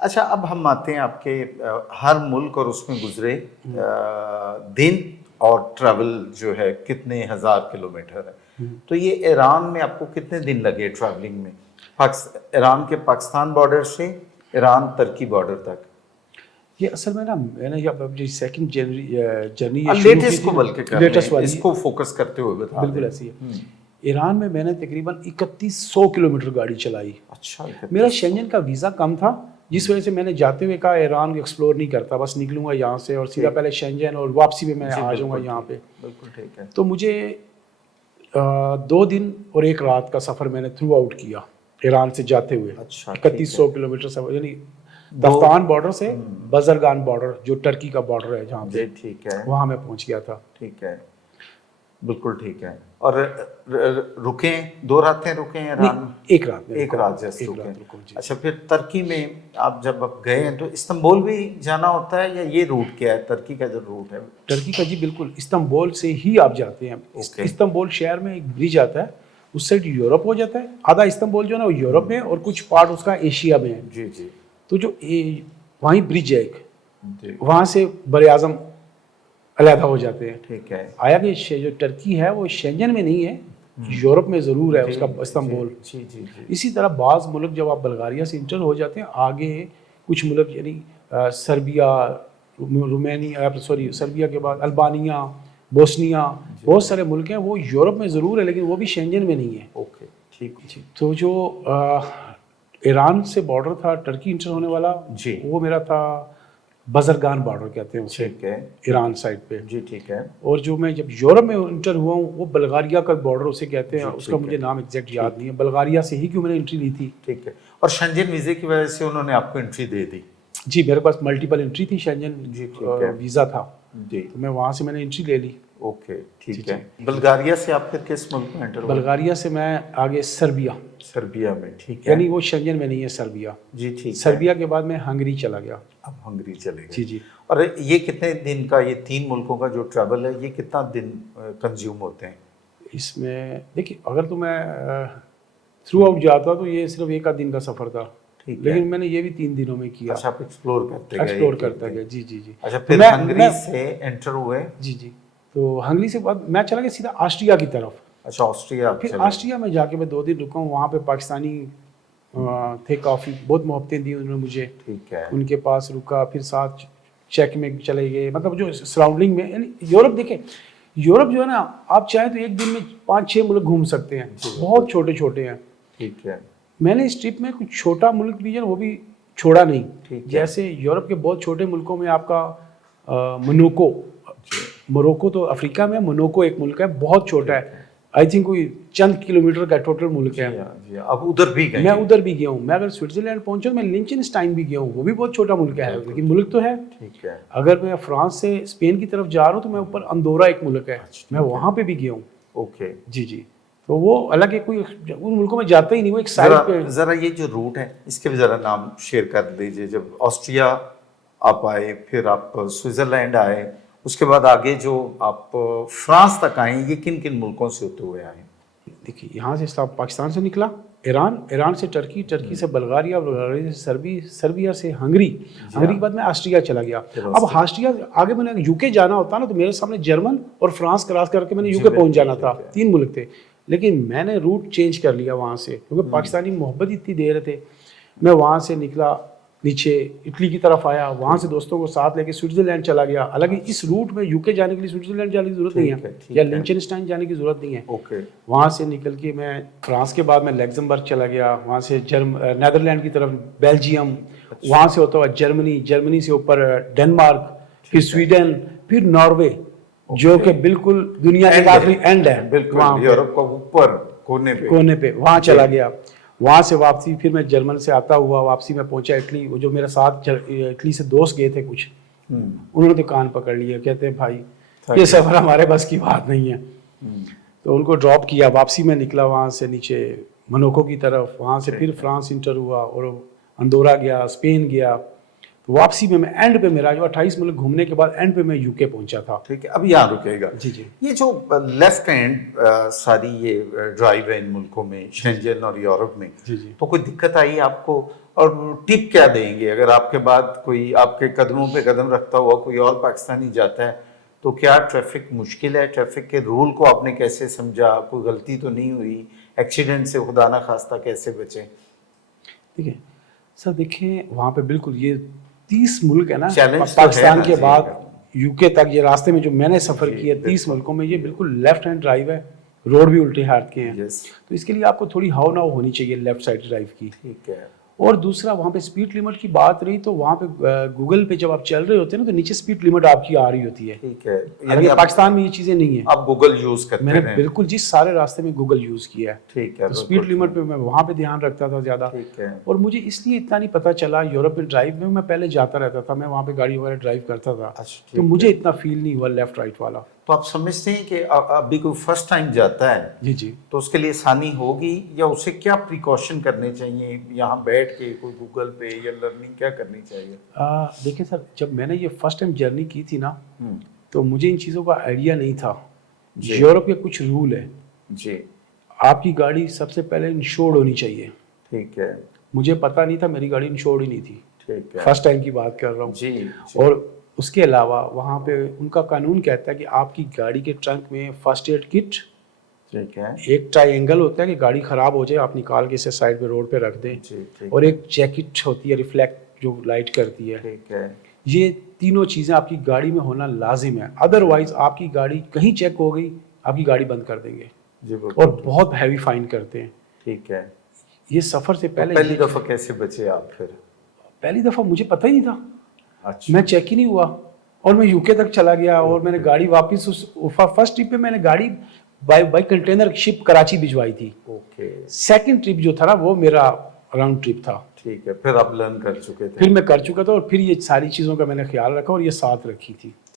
اچھا اب ہم آتے ہیں آپ کے ہر ملک اور اس میں گزرے دن اور ٹریول جو ہے کتنے ہزار کلومیٹر ہے، تو یہ ایران میں آپ کو کتنے دن لگے ٹریولنگ میں، ایران کے پاکستان بارڈر سے ایران ترکی بارڈر تک؟ یہ اصل میں نا میں نے جب اپنی سیکنڈ جرنی لیٹسٹ کو بلکہ کر لیں، اس کو فوکس کرتے ہوئے بتا بالکل ایسی ہے۔ ایران میں نے تقریباً 3100 کلومیٹر گاڑی چلائی۔ اچھا، میرا شینجن کا ویزا کم تھا، جس وجہ سے میں نے جاتے ہوئے کہا ایران ایکسپلور نہیں کرتا، بس نکلوں گا یہاں سے اور سیدھا پہلے شینجن اور واپسی میں آ جاؤں گا یہاں پہ۔ بالکل ٹھیک ہے۔ تو مجھے 2 دن اور 1 رات کا سفر میں نے تھرو آؤٹ کیا ایران سے جاتے ہوئے۔ 3100 کلومیٹر سفر، یعنی دفتان بارڈر سے بزرگان بارڈر جو ٹرکی کا بارڈر ہے جہاں پہ، ٹھیک ہے، وہاں میں پہنچ گیا تھا۔ ٹھیک ہے، بالکل ٹھیک ہے۔ اور رکیں 2 راتیں رکیں ایران میں؟ 1 رات، 1 رات جیسے رکیں۔ اچھا پھر ترکی میں آپ جب گئے ہیں تو استنبول بھی جانا ہوتا ہے یا یہ روٹ کیا ہے ترکی کا جو روٹ ہے؟ ٹرکی کا جی بالکل استنبول سے ہی آپ جاتے ہیں۔ استنبول شہر میں ایک برج آتا ہے، اس سائڈ یورپ ہو جاتا ہے، آدھا استنبول جو ہے نا وہ یورپ میں اور کچھ پارٹ اس کا ایشیا میں ہے۔ جی جی۔ تو جو وہیں برج ہے ایک، وہاں سے بر اعظم علیحدہ ہو جاتے ہیں۔ ٹھیک ہے۔ آیا کہ جو ٹرکی ہے وہ شینجن میں نہیں ہے، یورپ میں ضرور ہے اس کا استنبول۔ جی جی جی۔ اسی طرح بعض ملک جب آپ بلغاریہ سے انٹر ہو جاتے ہیں آگے کچھ ملک یعنی سربیا، رومینیا، سربیا کے بعد البانیہ، بوسنیا، بہت سارے ملک ہیں وہ یورپ میں ضرور ہے لیکن وہ بھی شینجن میں نہیں ہے۔ اوکے ٹھیک جی۔ تو جو ایران سے بارڈر تھا ٹرکی انٹر ہونے والا جی، وہ میرا تھا بزرگان بارڈر کہتے ہیں اسے، ٹھیک ہے، ایران سائڈ پہ۔ جی ٹھیک ہے۔ اور جو میں جب یورپ میں انٹر ہوا ہوں وہ بلغاریہ کا بارڈر اسے کہتے ہیں، اس کا مجھے نام ایگزیکٹ یاد نہیں ہے، بلغاریہ سے ہی کیوں میں نے انٹری لی تھی۔ ٹھیک ہے۔ اور شنجن ویزے کی وجہ سے انہوں نے آپ کو انٹری دے دی؟ جی میرے پاس ملٹیپل انٹری تھی، شینجن ویزا تھا جی، تو میں وہاں سے میں نے انٹری لے لی۔ اوکے ٹھیک ہے۔ بلغاریہ سے آپ پھر کس ملک میں انٹر ہوئے؟ بلغاریہ سے میں آگے سربیا میں، ٹھیک ہے، یعنی وہ شینجن میں نہیں ہے سربیا۔ جی ٹھیک۔ سربیا کے بعد میں ہنگری چلا گیا۔ اب ہنگری چلے گئے؟ جی جی۔ اور یہ کتنے دن کا، یہ 3 ملکوں کا جو ٹریول ہے یہ کتنا دن کنزیوم ہوتے ہیں اس میں؟ دیکھیے اگر تو میں تھرو آؤٹ جاتا تو یہ صرف 1 دن کا سفر تھا، لیکن میں نے یہ بھی 3 دنوں میں کیا۔ اچھا آپ ایکسپلور کرتا گیا۔ جی جی جی۔ اچھا پھر ہنگری سے انٹر ہوئے؟ جی جی۔ تو ہنگری سے بعد میں چلا گیا سیدھا آسٹریا کی طرف۔ اچھا آسٹریا؟ پھر آسٹریا میں جا کے میں 2 دن رکا ہوں، وہاں پہ پاکستانی تھے کافی، بہت محبتیں دی انہوں نے مجھے۔ ٹھیک ہے۔ ان کے پاس رکا، پھر ساتھ چیک میں چلے گئے، مطلب جو سراؤنڈنگ میں، یعنی یورپ دیکھیں، یورپ جو ہے نا آپ چاہیں تو ایک دن میں 5-6 ملک گھوم سکتے ہیں، بہت چھوٹے چھوٹے ہیں۔ ٹھیک ہے۔ میں نے اس ٹرپ میں کچھ چھوٹا ملک بھی ہے وہ بھی چھوڑا نہیں، جیسے یورپ کے بہت چھوٹے ملکوں میں آپ کا موروکو تو افریقہ میں، مونوکو ایک ملک ہے بہت چھوٹا ہے، آئی تھنک کوئی چند کلومیٹر کا ٹوٹل ملک ہے۔ اب ادھر بھی گئے؟ میں ادھر بھی گیا ہوں۔ میں اگر سوئٹزرلینڈ پہنچا میں لنچنسٹائن بھی گیا ہوں، وہ بھی بہت چھوٹا ملک ہے لیکن ملک تو ہے۔ ٹھیک ہے۔ اگر میں فرانس سے اسپین کی طرف جا رہا ہوں تو میں اوپر اندورا ایک ملک ہے، میں وہاں پہ بھی گیا ہوں۔ اوکے جی جی۔ تو وہ الگ کوئی ان ملکوں میں جاتا ہی نہیں، وہ ایک سائڈ پہ۔ ذرا یہ جو روٹ ہے اس کے بھی ذرا نام شیئر کر دیجیے۔ جب آسٹریا آپ آئے، پھر آپ سوئٹزرلینڈ آئے، اس کے بعد آگے جو آپ فرانس تک آئے، یہ کن کن ملکوں سے ہوتے ہوئے آئے؟ دیکھیے یہاں سے پاکستان سے نکلا، ایران سے ٹرکی سے بلغاریہ، بلغاریہ سے سربیا سے ہنگری کے بعد میں آسٹریا چلا گیا۔ اب آسٹریا آگے میں نے یو کے جانا ہوتا نا تو میرے سامنے جرمن اور فرانس کراس کر کے میں نے یو کے پہنچ جانا تھا، 3 ملک تھے، لیکن میں نے روٹ چینج کر لیا وہاں سے کیونکہ پاکستانی محبت اتنی دے رہے تھے۔ میں وہاں سے نکلا نیچے اٹلی کی طرف آیا، وہاں سے دوستوں کو ساتھ لے کے سوئٹزرلینڈ چلا گیا۔ حالانکہ اس روٹ میں یو کے جانے کے لیے سوئٹزرلینڈ جانے کی ضرورت نہیں ہے یا لنچنسٹائن جانے کی ضرورت نہیں ہے۔ وہاں سے نکل کے میں فرانس کے بعد میں لیگزمبرگ چلا گیا، وہاں سے نیدرلینڈ کی طرف بیلجیم، وہاں سے ہوتا ہوا جرمنی سے اوپر ڈنمارک، پھر سویڈن، پھر ناروے جو کہ بالکل دنیا کے آخری اینڈ ہے، بالکل یورپ کا اوپر کونے پہ وہاں چلا گیا۔ وہاں سے واپسی پھر میں جرمن سے آتا ہوا واپسی میں پہنچا اٹلی۔ وہ جو میرے ساتھ اٹلی سے دوست گئے تھے کچھ، انہوں نے تو کان پکڑ لیا، کہتے ہیں بھائی یہ سفر ہمارے بس کی بات نہیں ہے، تو ان کو ڈراپ کیا۔ واپسی میں نکلا وہاں سے نیچے مونوکو کی طرف، وہاں سے پھر فرانس انٹر ہوا اور اندورا گیا، اسپین گیا۔ واپسی میں اینڈ پہ میرا جو 28 ملک گھومنے کے بعد اینڈ پہ میں یو کے پہنچا تھا۔ ٹھیک ہے، اب یہاں رکے گا۔ جی جی۔ یہ جو لیفٹ ہینڈ ساری یہ ڈرائیو ہے ان ملکوں میں، شینجن اور یورپ میں، جی جی، تو کوئی دقت آئی آپ کو؟ اور ٹپ کیا دیں گے اگر آپ کے بعد کوئی آپ کے قدموں پہ قدم رکھتا ہوا کوئی اور پاکستانی جاتا ہے تو کیا ٹریفک مشکل ہے؟ ٹریفک کے رول کو آپ نے کیسے سمجھا؟ کوئی غلطی تو نہیں ہوئی؟ ایکسیڈنٹ سے خدا نہ خواستہ کیسے بچیں؟ ٹھیک ہے سر، دیکھیں وہاں پہ بالکل یہ 30 ملک ہے نا چیلنج تو ہے پاکستان نا کے جی۔ بعد یو کے تک، یہ راستے میں جو میں نے سفر جی، کیا 30 بالکل۔ ملکوں میں، یہ بالکل لیفٹ ہینڈ ڈرائیو ہے، روڈ بھی الٹے ہاتھ کے ہیں، یس، تو اس کے لیے آپ کو تھوڑی ہاؤ ناؤ ہونی چاہیے لیفٹ سائڈ ڈرائیو کی۔ ٹھیک ہے، اور دوسرا وہاں پہ سپیڈ لمٹ کی بات رہی تو وہاں پہ گوگل پہ جب آپ چل رہے ہوتے ہیں نا تو نیچے سپیڈ لمٹ آپ کی آ رہی ہوتی ہے، ٹھیک ہے، حالانکہ پاکستان میں یہ چیزیں نہیں ہیں۔ آپ گوگل یوز کرتے میں نے ہیں؟ بالکل جی سارے راستے میں گوگل یوز کیا ہے، ٹھیک ہے، تو سپیڈ لمٹ پہ میں وہاں پہ دھیان رکھتا تھا زیادہ۔ ٹھیک ہے، اور مجھے اس لیے اتنا نہیں پتا چلا یورپ میں ڈرائیو میں پہلے جاتا رہتا تھا، میں وہاں پہ گاڑی وغیرہ ڈرائیو کرتا تھا، اچھا، ٹھیک تو ہے۔ مجھے اتنا فیل نہیں ہوا لیفٹ رائٹ والا۔ تو آپ سمجھتے ہیں کہ ابھی کوئی فرسٹ ٹائم جاتا ہے جی جی، تو اس کے لیے آسانی ہوگی یا اسے کیا پریکاشن کرنے چاہیے؟ یہاں بیٹھ کے کوئی گوگل پہ یا لرننگ کیا کرنی چاہیے؟ دیکھیں سر، جب میں نے یہ فرسٹ ٹائم جرنی کی تھی نا تو مجھے ان چیزوں کا آئیڈیا نہیں تھا۔ جی۔ یورپ کے کچھ رول ہے، جی، آپ کی گاڑی سب سے پہلے انشورڈ ہونی چاہیے۔ ٹھیک ہے، مجھے پتا نہیں تھا، میری گاڑی انشورڈ ہی نہیں تھی، ٹھیک ہے، فرسٹ ٹائم کی بات کر رہا ہوں۔ جی، اور اس کے علاوہ وہاں پہ ان کا قانون کہتا ہے کہ آپ کی گاڑی کے ٹرنک میں فرسٹ ایڈ کٹ، ٹھیک ہے، ایک ٹرائی اینگل ہوتا ہے کہ گاڑی خراب ہو جائے آپ نکال کے اسے سائڈ پہ روڈ پہ رکھ دیں، جی، ٹھیک، اور ایک جیکٹ ہوتی ہے ریفلیکٹ جو لائٹ کرتی ہے۔ ٹھیک ہے، یہ تینوں چیزیں آپ کی گاڑی میں ہونا لازم ہے، ادروائز آپ کی گاڑی کہیں چیک ہو گئی آپ کی گاڑی بند کر دیں گے، جی، اور بالکل، بہت ہیوی فائن کرتے ہیں۔ ٹھیک ہے۔ یہ سفر سے پہلے پہلی دفعہ کیسے بچے آپ پھر؟ پہلی دفعہ مجھے پتہ ہی نہیں تھا، اچھا، میں چیک ہی نہیں ہوا اور میں یو کے تک چلا گیا، اور میں نے گاڑی واپس فرسٹ ٹرپ پہ میں نے گاڑی بائی کنٹینر شپ کراچی بھجوائی تھی۔ اوکے، سیکنڈ ٹرپ جو تھا نا وہ میرا راؤنڈ ٹرپ تھا، ٹھیک ہے، پھر آپ لرن کر چکے تھے؟ پھر میں کر چکا تھا، اور پھر یہ ساری چیزوں کا میں نے خیال رکھا اور یہ ساتھ رکھی تھی۔